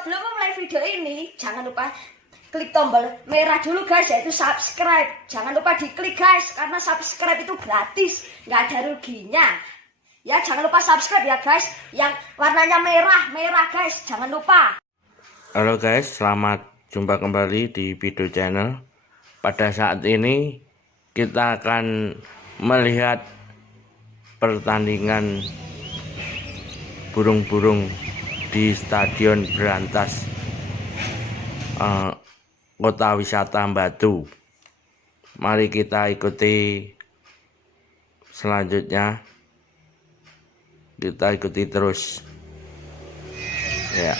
sebelum memulai video ini, jangan lupa klik tombol merah dulu guys, yaitu subscribe. Jangan lupa diklik guys, karena subscribe itu gratis, nggak ada ruginya. Ya, jangan lupa subscribe ya guys, yang warnanya merah guys, jangan lupa. Halo guys, selamat jumpa kembali di video channel. Pada saat ini kita akan melihat pertandingan burung-burung di Stadion Berantas Kota Wisata Batu. Mari kita ikuti selanjutnya. Kita ikuti terus ya.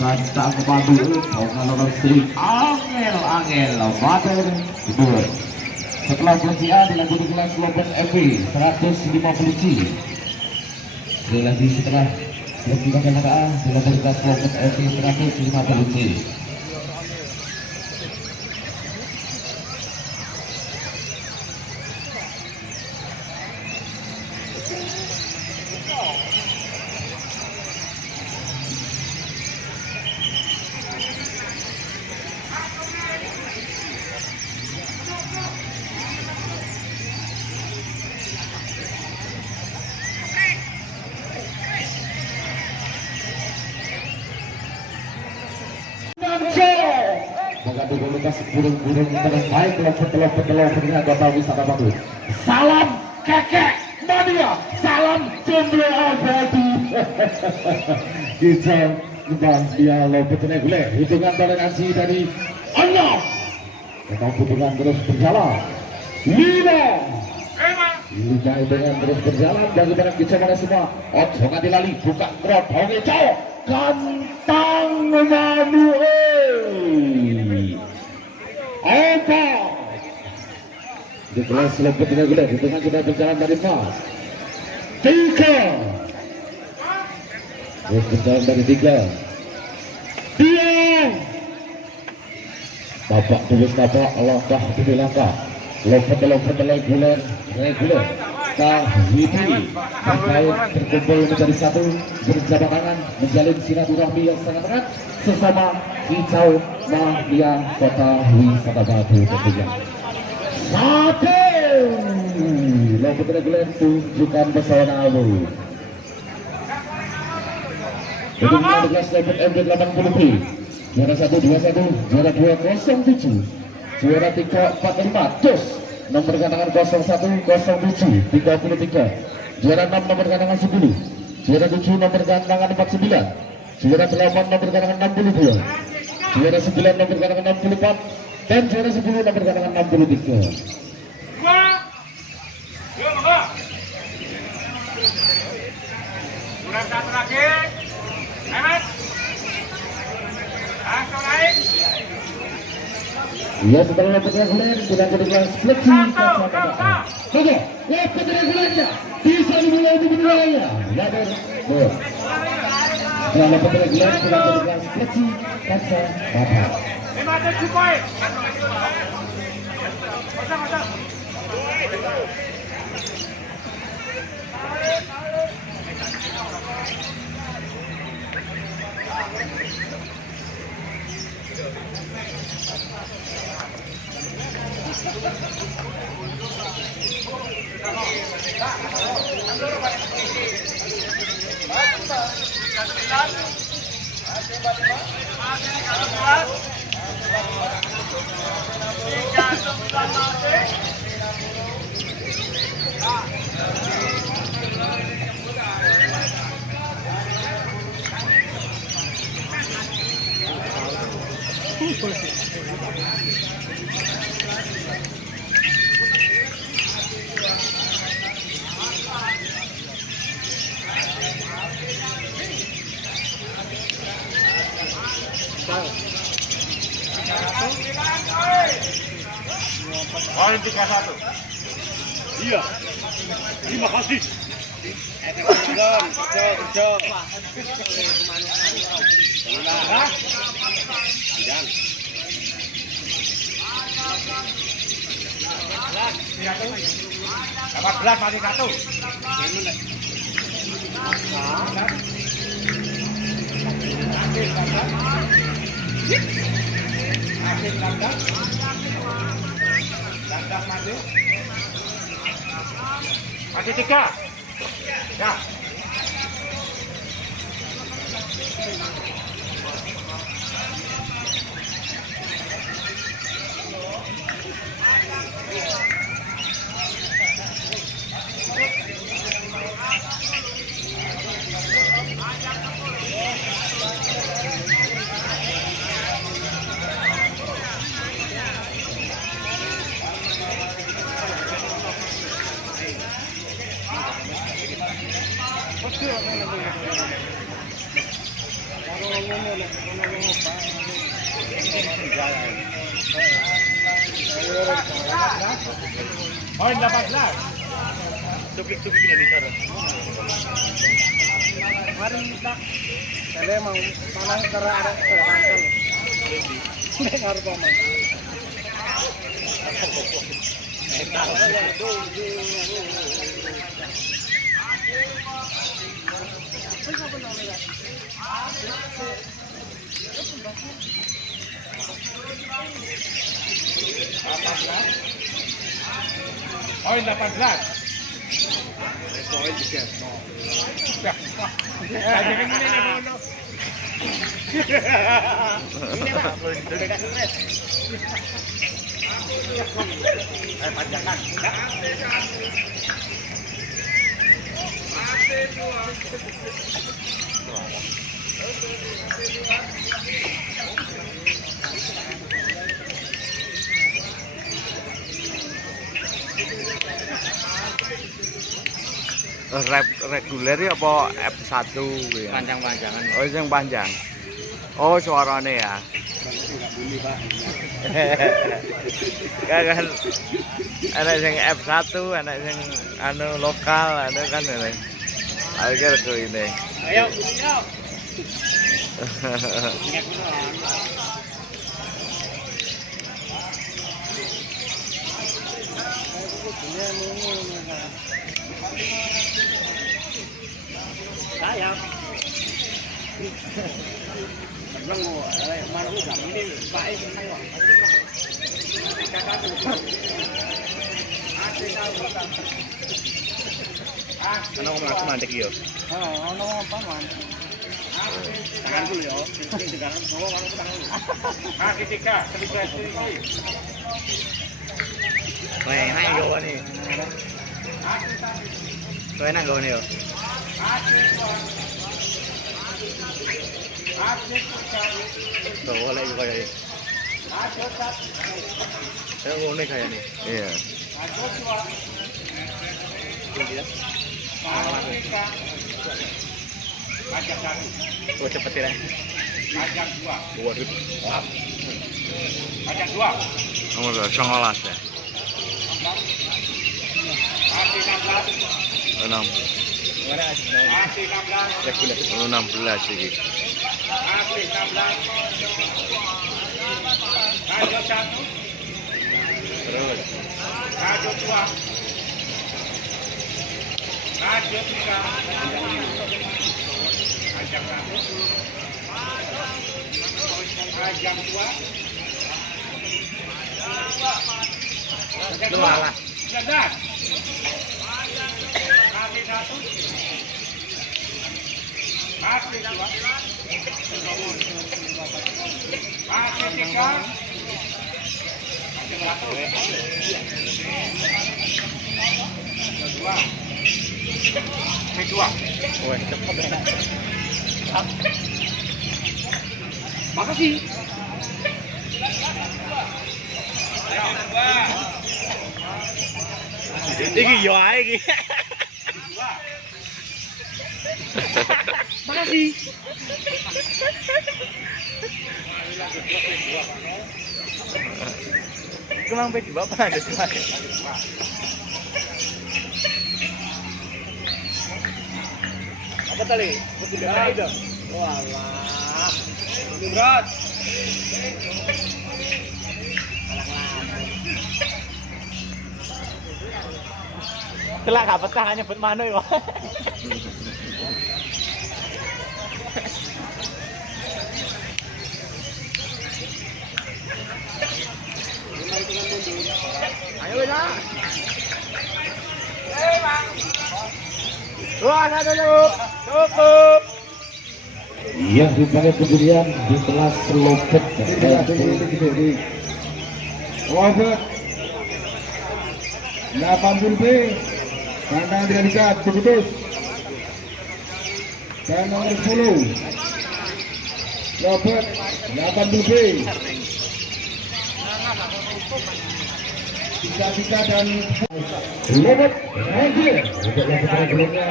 Kantang padu nomor 3 angel Water Gubur. Setelah peleci A dilanjut kelas Lopen FP 150 C. Sekali lagi setelah peleci kacamata A dilanjut kelas Lopen FP 150 C. Mengadu komunitas burung-burung terbaik lompat dengan Kota Wisata Batu. Salam kakek mania, salam jomblo abadi. Kita kembang dia lompat reguler. Hitungan toleransi dari Anya. Memang hitungan terus berjalan. Lima dengan terus berjalan bagaimana kita mana semua. Ojo nggak dilali, buka kerot, oke cowok. Kantang Manuel. Apa? Di kelas lompat reguler, hitungan sudah berjalan dari 4, 3. Terus berjalan dari 3, 2. Bapak tulis bapak, langkah demi langkah. Lompat reguler. Kahwidi terkait berkumpul menjadi satu, berjabat tangan, menjalin silaturahmi yang sangat erat sesama hijau mafia Kota Wisata Batu tentunya. 1 lompat reguler tunjukkan pesona abu. Itu menjadi lompat MB 80B. Juara 1 21, juara 2 07, juara 3 45 dos. Nomor gantangan 01 07 33, juara 6 nomor gantangan 10, juara 7 nomor gantangan 49, juara 8 nomor gantangan 62, juara 9 nomor gantangan 64, dan juara 10 nomor gantangan 63. Bulan satu lagi, Emas, langsung naik. Ya, setelah lompat reguler sudah jadi kelas flexi kacamata. Oke, lompat regulernya bisa dimulai di wilayah Water Gubur. Setelah lompat reguler sudah jadi kelas flexi kacamata. 57 poin. Kosong. Poin 31. Iya. Terima kasih. Dapat belas masih satu. Masih 3. Ya. Poin 18. Cuplik-cuplik ini cara. Mari kita. Saya mau panah karena ada mantel. Dengar paman. Poin 18. Poin 3. Reguler ya apa F1 ya? Panjang-panjangan. Oh, yang panjang. Oh, suaranya ya. Kan ada yang F1, ada yang anu lokal, ada kan ini. Ayo ke ini. Ayo, ayo. Saya. Mana udah ini baik menang. Ano ko lang mantik yo. Ano pa man. Tangan dulu yo. Tangan bawa kalau tangan. Masih 3. Terlibat ini. Weh, enak yo nih. Weh, enak yo nih yo. Tuh, boleh juga ya. Saya unik kayak nih. Iya. Ajak 1. Oh, cepet ya. Ajak 2. Waduh. Ajak 2. Nomor 19 ya. Masih 16. 6. Masih 16. 16 ini. Masih 16. Ajak 1. Terus. Ajak 2. Ajak 3. Ajak 1. Ajak 2. Ajak 2. 19. Masih 1. Masih 2. Masih 3. Masih 1. 2. Ini 2. Wah, cepet enak. Makasih. Iki yo ae iki. Makasih. Kemang pe di bapak ada cuma. Apa tadi? Udah itu. Walah. Ini berat. Kelak gak betah nyebut mano ya. Ayo bisa. Bang. Wah, cukup. Yang dipakai kemudian di kelas lopet lopet 80 B kandang tidak dikat putus dan nomor 10 lopet 80 B Tika dan lopet hadir untuk lakukan golnya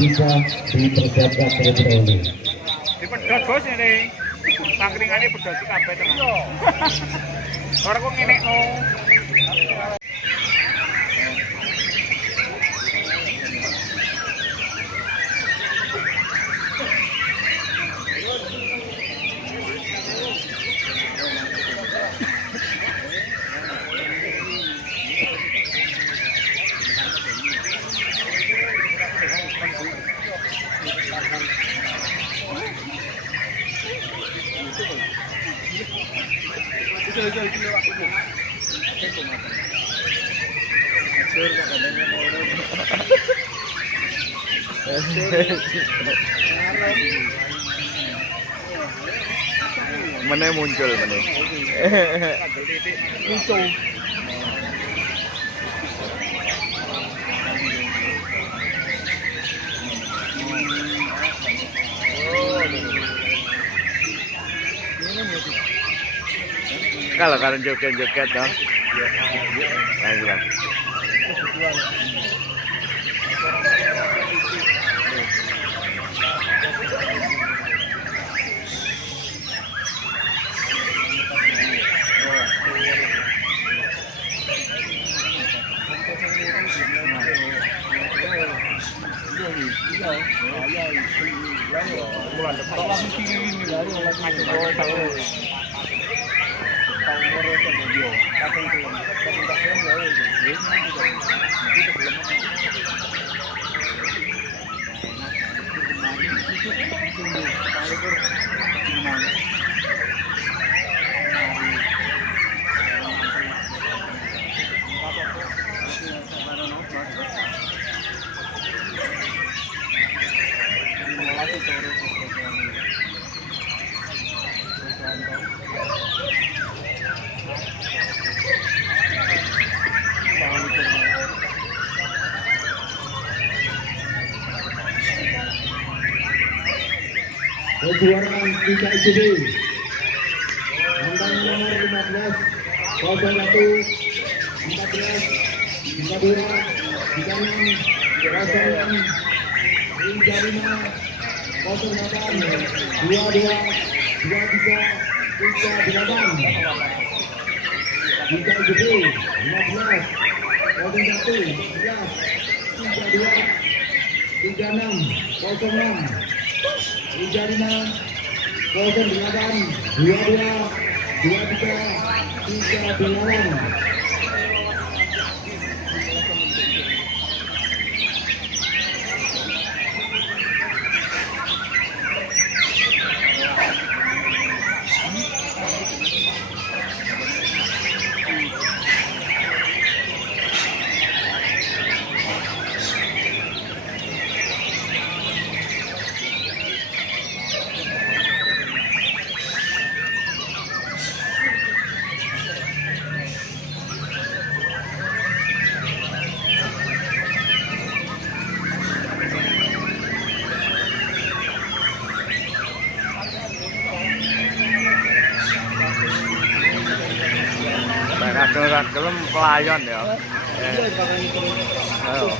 bisa dipersiapkan terlebih dahulu. Dipedot bos ini. Tangkringannya pedot di kabeh tenan. Ora kok ngenekno. Mana muncul mana? Muncul. Kalau kalian joget-joget dong. Nah, Kejuaraan Liga ICB kandang nomor 15 01 14 52 36 06 35 08 22 23 38 Liga ICB 15 01 11 32 36 06 35 08 22 23 38 Gelem pelayan ya. Ayo.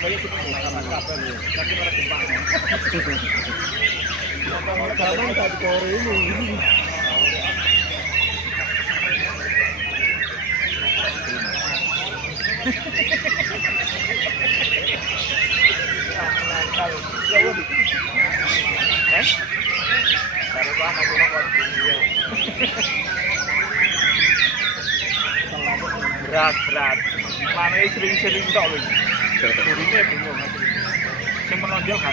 kabeh iki sama kabeh lho. Tapi ora jembak. Jangan tak kore ini. Berat. Mana sering-sering tok lho. Kurine bingung. Sing menonjol kan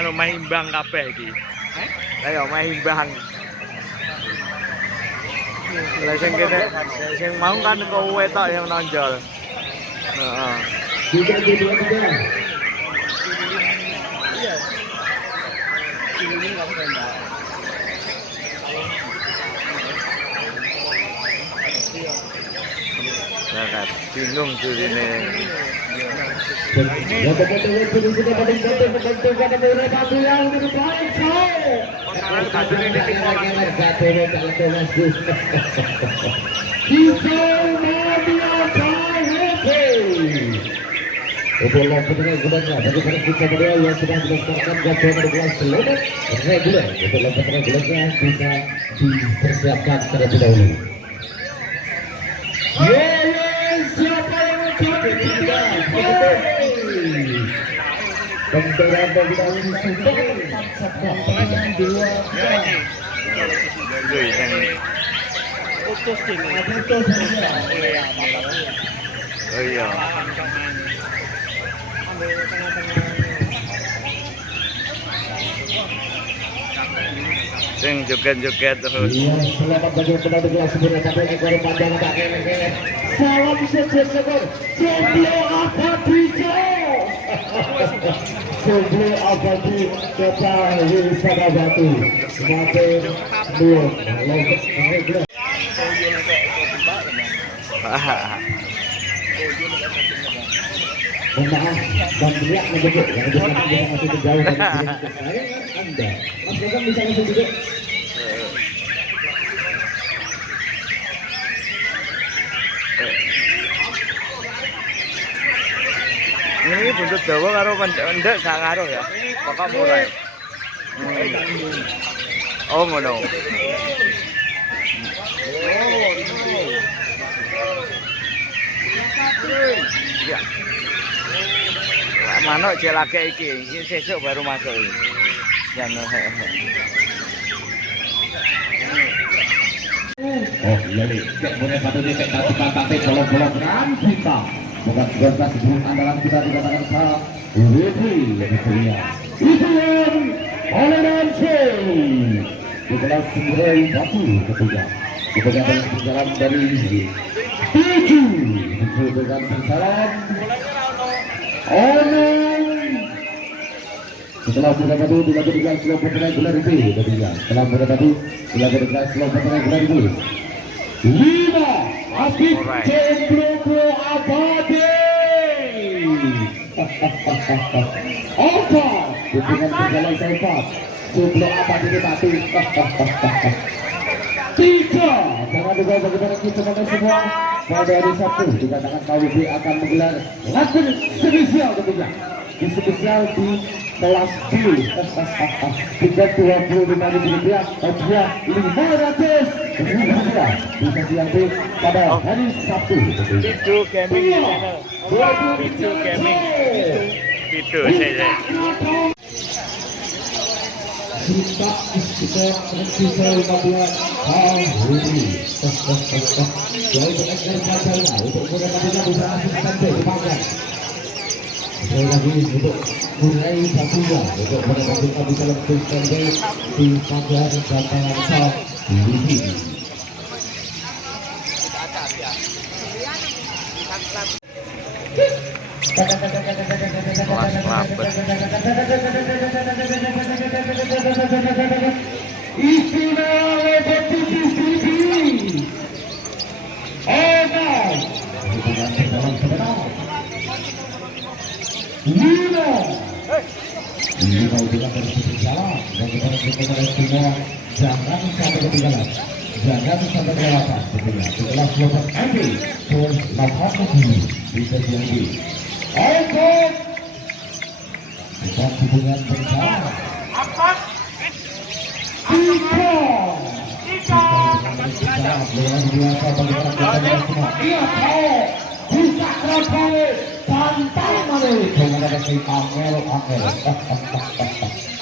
anu meh imbang kabeh iki. Ayo meh imbang. Lah sing kene sing mau kan kowe tok yang menonjol. Heeh. 3-2-3. Sangat bingung jurine. Itulah pertandingan gudangnya bagi para kita berdua yang sudah mendaftarkan gacor kelas seluruh reguler. Itulah pertandingan gudangnya bisa dipersiapkan terlebih dahulu. Siapa yang akan tidak? Kendaraan bagi dahulu sudah sampai dua. Putus ini. Oh iya. Sing joget-joget terus. Iya, selamat bagi penonton kelas sebelah tapi ekor panjang tak kene. Salam sejahtera. Jomblo abadi. Jomblo abadi kota wisata Batu. Semakin belum. Maaf, dan teriak menjemput yang masih terjauh dari Anda. Mas Gagam bisa langsung duduk. Ini buntut Jawa karo pendek gak ngaruh ya. Pokok mulai. Oh ngono. Ya. Manuk celake iki sesuk baru masuk iki. Jan Oh iya nih, cek boleh patutnya cek tapi bolong-bolong kan kita. Bukan sebentar sebelum andalan kita dikatakan salah. Lebih mulia. Itu yang oleh Nancy. Di kelas 9 Batu ketiga. Kita akan berjalan dari 7 dengan berjalan. Setelah berapa itu dilakukan slow pertandingan gelar itu ketiga. Setelah berapa itu dilakukan slow pertandingan gelar itu 5 Afif Jomblo Abadi. Apa hubungan berjalan sepat Jomblo Abadi di Batu. 3 jangan lupa bagaimana kita semua pada hari Sabtu dikatakan KWB akan menggelar latihan spesial ketiga di spesial di kelas B. Tiket 25.000 rupiah, hadiah 500.000 rupiah di sesi yang B pada hari Sabtu. Video gaming channel. Video gaming. Video saya. Kita istiqomah bisa 15 tahun ini. Jadi benar saja untuk mudah-mudahan bisa asisten dipakai. Sekali lagi untuk mulai satunya untuk mudah-mudahan bisa lebih pendek di pagar Jakarta ini. Kelas kelabet. Istimewa TV. Lima juga terus berjalan dan kita semua jangan sampai ketinggalan, jangan sampai kelewatan. Setelah selesai ambil pun 80 di sesi ini Untuk hubungan bersama Empat. tiga. Tiga. Luar biasa bagaimana kita semua. Iya tahu bisa terbaik pantang menarik dengan si Angel.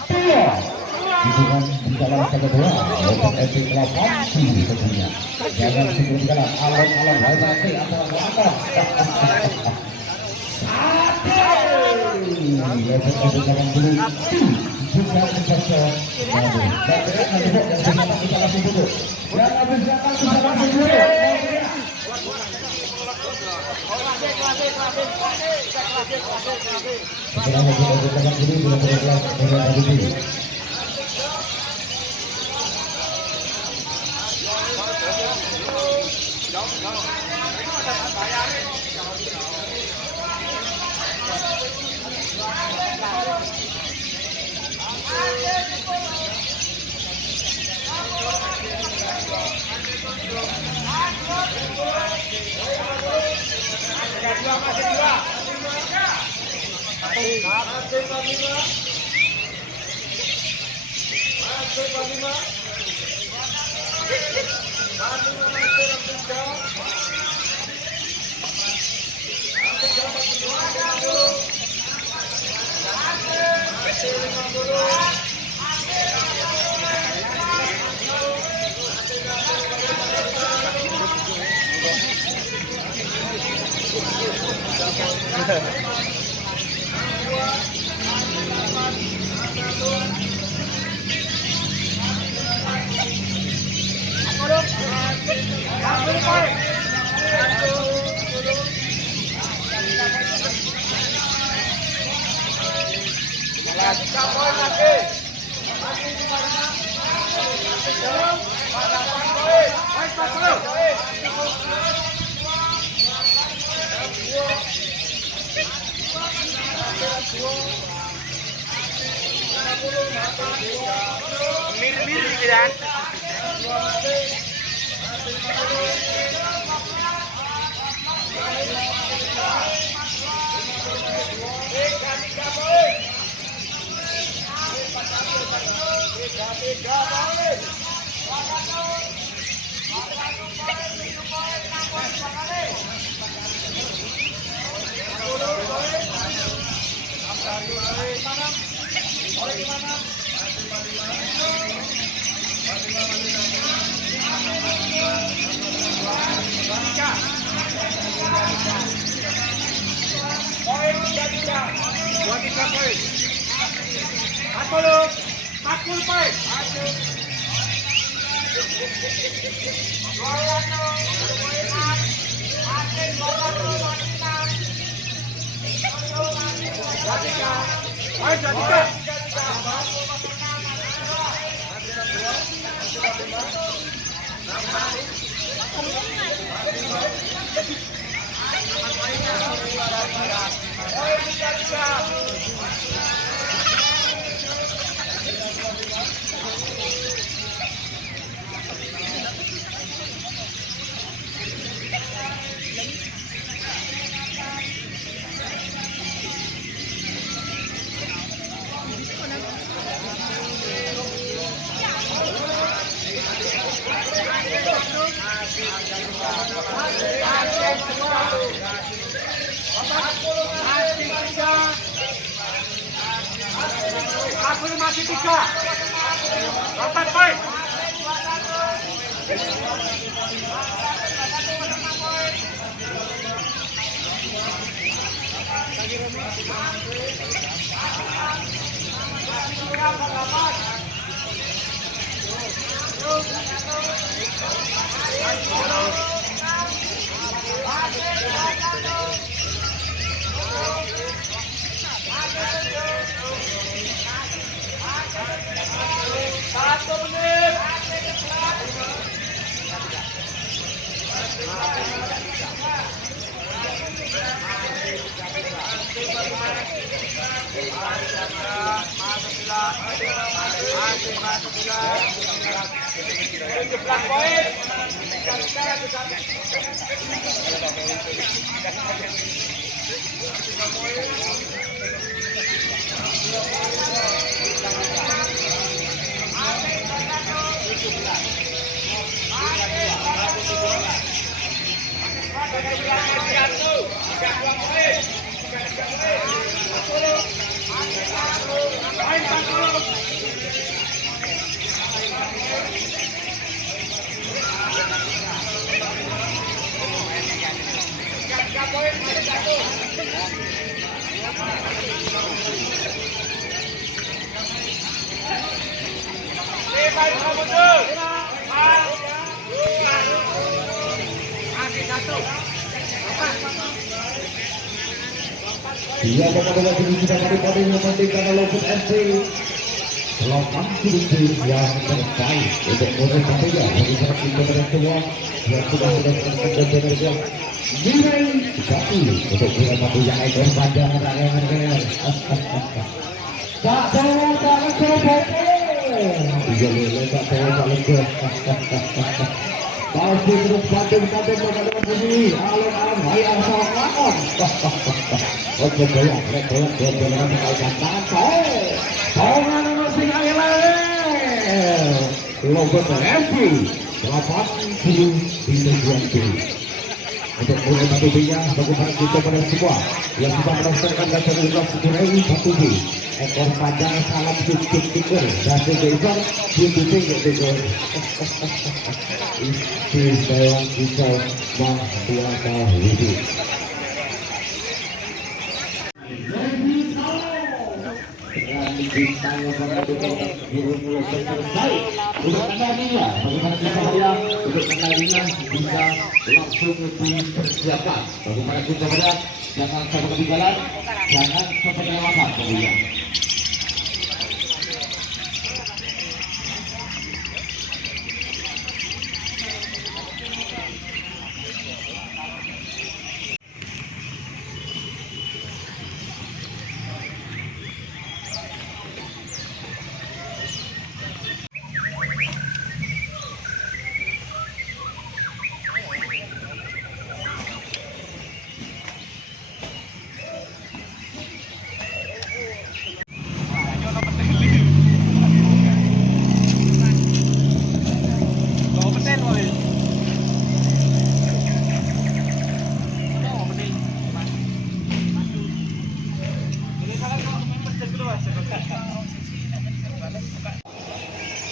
Dua. Hubungan di dalam satu dua untuk epic lapansi tentunya. Jangan sebelum jalan alon-alon lain nanti antara belakang. Mir-mir kan. Masih tiga. 4 poin. Dia memenangkan diri kita pada membandingkan Loput FC 80 yang terbaik untuk mulai ketiga bagi para tim kedua yang sudah mendapatkan kemenangan nilai 1 untuk mulai ketiga ekor panjang rangkaian. Tak tahu tak coba. Dia letak tahu tak letak. Pasti terus paten-paten mengenai bunyi alun-alun hayang salakon. Oke bola, bola mengkaitkan tangan. Tangan masih hilang. Logo TFC 80 di tujuan B. Untuk mulai satu B-nya bagaimana kita pada semua yang sudah merasakan dan terlibat sekirai satu B. Ekor panjang salam cukup tikur dan tidur tidur. Istimewa kita membuat hidup. Untuk kendalinya, bagaimana kita melihat untuk kendalinya bisa langsung dipersiapkan. Bagaimana kita melihat jangan sampai ketinggalan, jangan sampai kelewatan kemudian.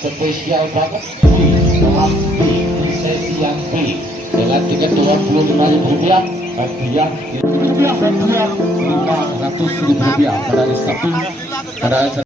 Spesial banget di sesi yang B dengan tiket Rp25.000 hadiah Rp500.000 pada hari Sabtu pada